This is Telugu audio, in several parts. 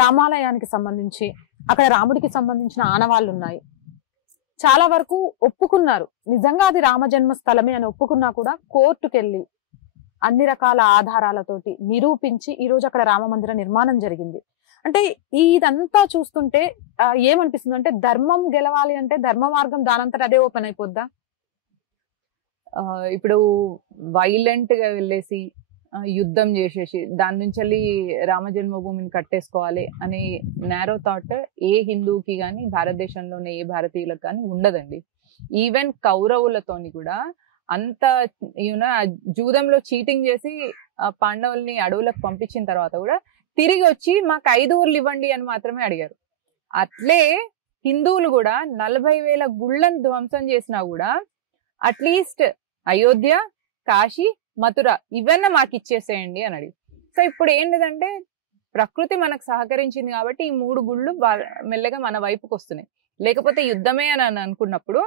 రామాలయానికి సంబంధించి అక్కడ రాముడికి సంబంధించిన ఆనవాళ్ళు ఉన్నాయి. చాలా వరకు ఒప్పుకున్నారు, నిజంగా అది రామ జన్మస్థలమే అని ఒప్పుకున్నా కూడా కోర్టుకెళ్ళి అన్ని రకాల ఆధారాలతోటి నిరూపించి ఈ రోజు అక్కడ రామ మందిర నిర్మాణం జరిగింది. అంటే ఇదంతా చూస్తుంటే ఏమనిపిస్తుంది అంటే, ధర్మం గెలవాలి అంటే ధర్మ మార్గం దానంతట అదే ఓపెన్ అయిపోద్దా? ఇప్పుడు వైలెంట్ గా వెళ్ళేసి యుద్ధం చేసేసి దాని నుంచి వెళ్ళి రామ జన్మభూమిని కట్టేసుకోవాలి అనే నేరో థాట్ ఏ హిందూకి కానీ భారతదేశంలోనే ఏ భారతీయులకు కానీ ఉండదండి. ఈవెన్ కౌరవులతోని కూడా అంత యూనో జూదంలో చీటింగ్ చేసి పాండవుల్ని అడవులకు పంపించిన తర్వాత కూడా తిరిగి వచ్చి మాకు 5 ఊర్లు ఇవ్వండి అని మాత్రమే అడిగారు. అట్లే హిందువులు కూడా 40,000 గుళ్ళను ధ్వంసం చేసినా కూడా అట్లీస్ట్ అయోధ్య, కాశీ, మథుర ఇవన్నీ మాకు ఇచ్చేసేయండి అని అడిగి. సో ఇప్పుడు ఏంటిదంటే ప్రకృతి మనకు సహకరించింది కాబట్టి ఈ 3 గుళ్ళు మెల్లగా మన వైపుకి వస్తున్నాయి. లేకపోతే యుద్ధమే అని అనుకున్నప్పుడు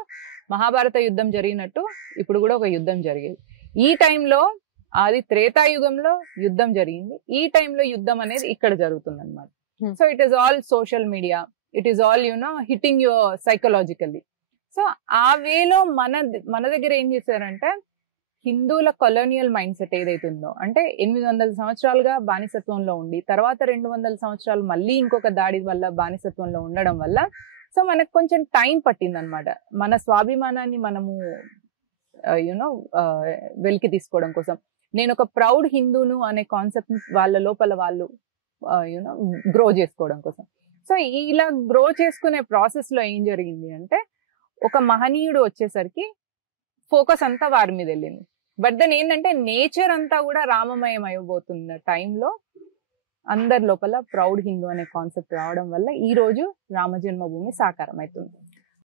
మహాభారత యుద్ధం జరిగినట్టు ఇప్పుడు కూడా ఒక యుద్ధం జరిగేది. ఈ టైంలో అది త్రేతాయుగంలో యుద్ధం జరిగింది, ఈ టైంలో యుద్ధం అనేది ఇక్కడ జరుగుతుంది అనమాట. So it is all social media, it is all hitting your psychologically. So ఆ వేలో మన దగ్గర ఏం చేశారంటే హిందువుల కొలోనియల్ మైండ్ సెట్ ఏదైతుందో, అంటే 800 సంవత్సరాలుగా బానిసత్వంలో ఉండి తర్వాత 200 సంవత్సరాలు మళ్ళీ ఇంకొక దాడి వల్ల బానిసత్వంలో ఉండడం వల్ల సో మనకు కొంచెం టైం పట్టింది అనమాట మన స్వాభిమానాన్ని మనము వెలికి తీసుకోవడం కోసం. నేను ఒక ప్రౌడ్ హిందూను అనే కాన్సెప్ట్ వాళ్ళ లోపల వాళ్ళు గ్రో చేసుకోవడం కోసం. సో ఇలా గ్రో చేసుకునే ప్రాసెస్ లో ఏం జరిగింది అంటే ఒక మహనీయుడు వచ్చేసరికి ఫోకస్ అంతా వారి మీద వెళ్ళింది. బట్ దెన్ ఏంటంటే నేచర్ అంతా కూడా రామమయం అయిపోతున్న టైంలో అందరి లోపల ప్రౌడ్ హిందూ అనే కాన్సెప్ట్ రావడం వల్ల ఈ రోజు రామ జన్మభూమి సాకారం అవుతుంది.